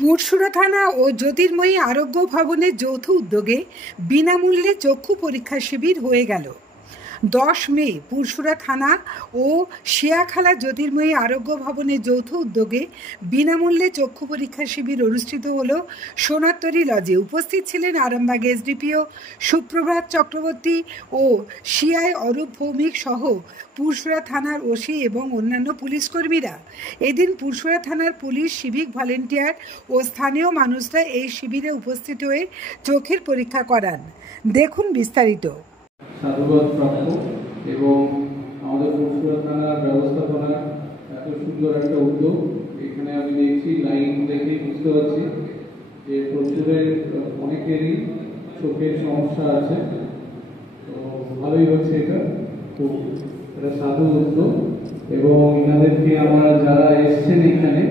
পুরসুরা থানা ও জ্যোতির্ময়ী আরোগ্য ভবনের যৌথ উদ্যোগে বিনামূল্যে চক্ষু পরীক্ষা শিবির হয়ে গেল। 10 মে পুরসুরা থানা ও শিয়াখালা জ্যোতির্ময়ী আরোগ্য ভবনের যৌথ উদ্যোগে বিনামূল্যে চক্ষু পরীক্ষা শিবির অনুষ্ঠিত হল সোনারতরী লজে। উপস্থিত ছিলেন আরামবাগ এসডিপিও সুপ্রভাত চক্রবর্তী ও সিআই অরূপ ভৌমিক সহ পুরসুরা থানার ওসি এবং অন্যান্য পুলিশ কর্মীরা। এদিন পুরসুরা থানার পুলিশ, সিভিক ভলেন্টিয়ার ও স্থানীয় মানুষরা এই শিবিরে উপস্থিত হয়ে চোখের পরীক্ষা করান। দেখুন বিস্তারিত। সাধুবাদ প্রাপ্য এবং আমাদের পুরসুরা থানার ব্যবস্থাপনা এত সুন্দর একটা উদ্যোগ। এখানে আমি দেখছি, লাইন দেখে বুঝতে পারছি যে প্রচুরের অনেকেরই চোখের সমস্যা আছে। তো ভালোই হচ্ছে, এটা খুব এটা সাধু উদ্যোগ এবং এনাদেরকে আমরা যারা এসছেন এখানে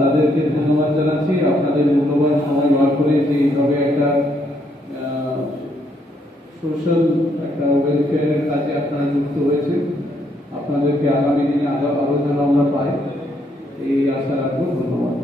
তাদেরকে ধন্যবাদ জানাচ্ছি। আপনাদের মূল্যবান সময় বার করে যে এইভাবে একটা সোশ্যাল একটা ওয়েলফেয়ারের কাজে আপনারা যুক্ত হয়েছে, আপনাদেরকে আগামী দিনে আরো যেন আমরা পাই এই আশা রাখবো। ধন্যবাদ।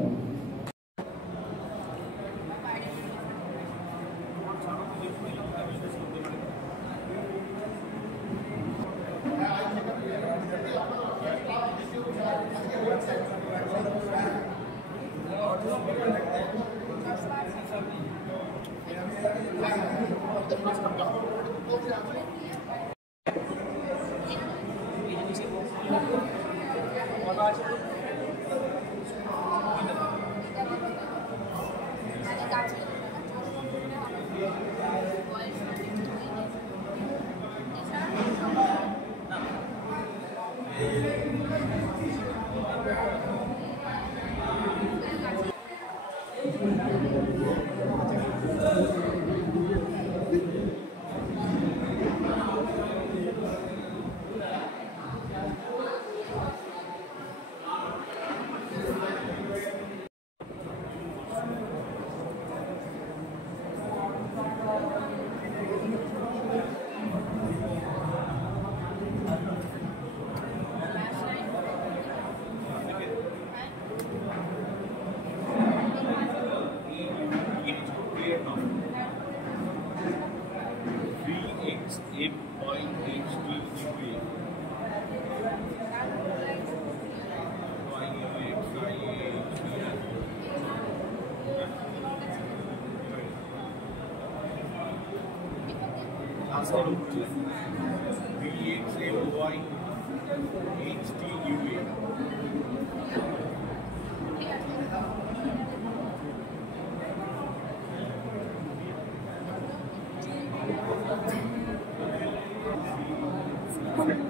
Okay.